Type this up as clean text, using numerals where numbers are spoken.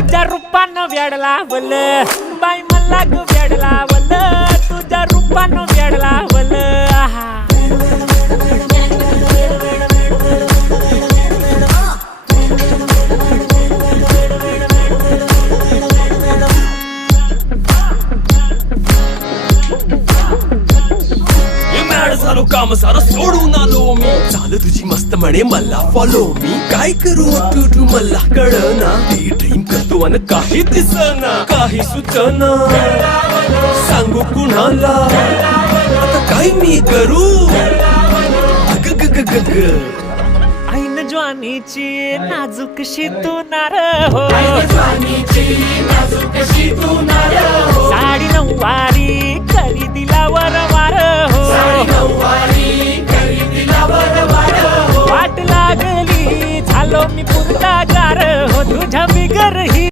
तुझ्या रूपानं वेड लावलं बाई मला ग वेड लावलं तुझ्या रूपानं वेड लावलं आहा झालो काम सारं सोडून आलो मी चाल तुझी मस्त म्हणे मला फॉलो मी काय करू टू मला कळना ड्रीम करतो आणि काही दिसना काही सुचना सांगू कुणाला आता काय मी करू ऐन ज्वानीची नाजूकशी तू नार हो साडी नऊवारी करी दिला वरवार हो वाट लागली झालो मी पुरता गार हो तुझ्या बिगर ही